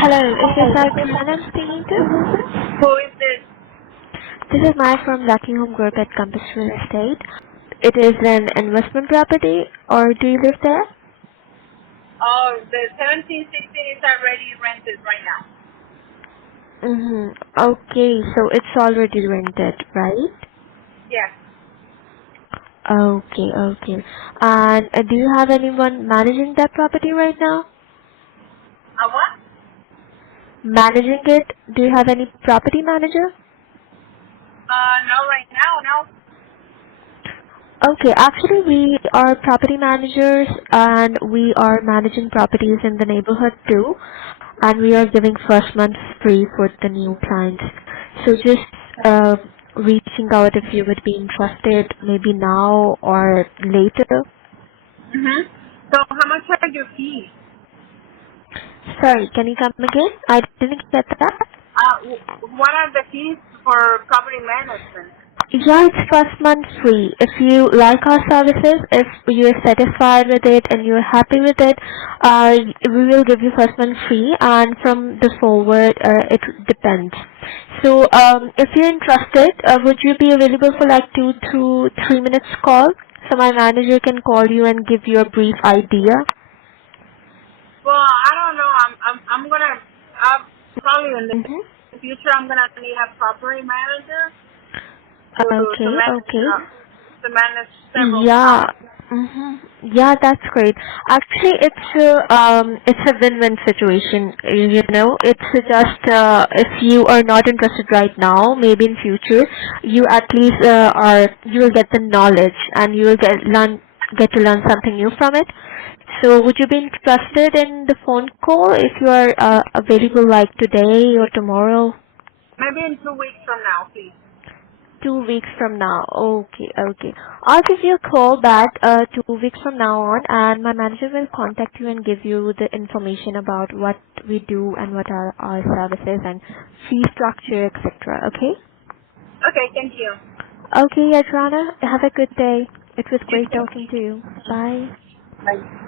Hello, is this Arjuna I'm speaking to? Who is this? This is Maya from Lucky Home Group at Compass Real Estate. It is an investment property, or do you live there? Oh, the 1716 is already rented right now. Mm-hmm. Okay, so it's already rented, right? Yes. Okay. And do you have anyone managing that property right now? What? Managing it? Do you have any property manager? No, right now, no. Okay, actually we are property managers and we are managing properties in the neighborhood too, and we are giving first month free for the new clients. So just reaching out if you would be interested maybe now or later. Mm-hmm. So how much are your fees? Sorry, can you come again? I didn't get that. What are the fees for property management? Yeah, it's first month free. If you like our services, if you're satisfied with it and you're happy with it, we will give you first month free, and from the forward, it depends. So, if you're interested, would you be available for like 2 to 3 minutes call? So my manager can call you and give you a brief idea. Well, I don't know. I'm gonna probably in Mm-hmm. the future I'm gonna need a property manager to Okay, manage okay. several Yeah. properties. Yeah, that's great. Actually, it's a win-win situation. You know, it's just if you are not interested right now, maybe in future, you at least you will get the knowledge and you will get to learn something new from it. So, would you be interested in the phone call if you are available like today or tomorrow? Maybe in 2 weeks from now, please. 2 weeks from now. Okay. I'll give you a call back 2 weeks from now on, and my manager will contact you and give you the information about what we do and what are our services and fee structure, etc. Okay? Okay, thank you. Okay, Adriana, have a good day. It was You great talking to too. you. Bye. Bye.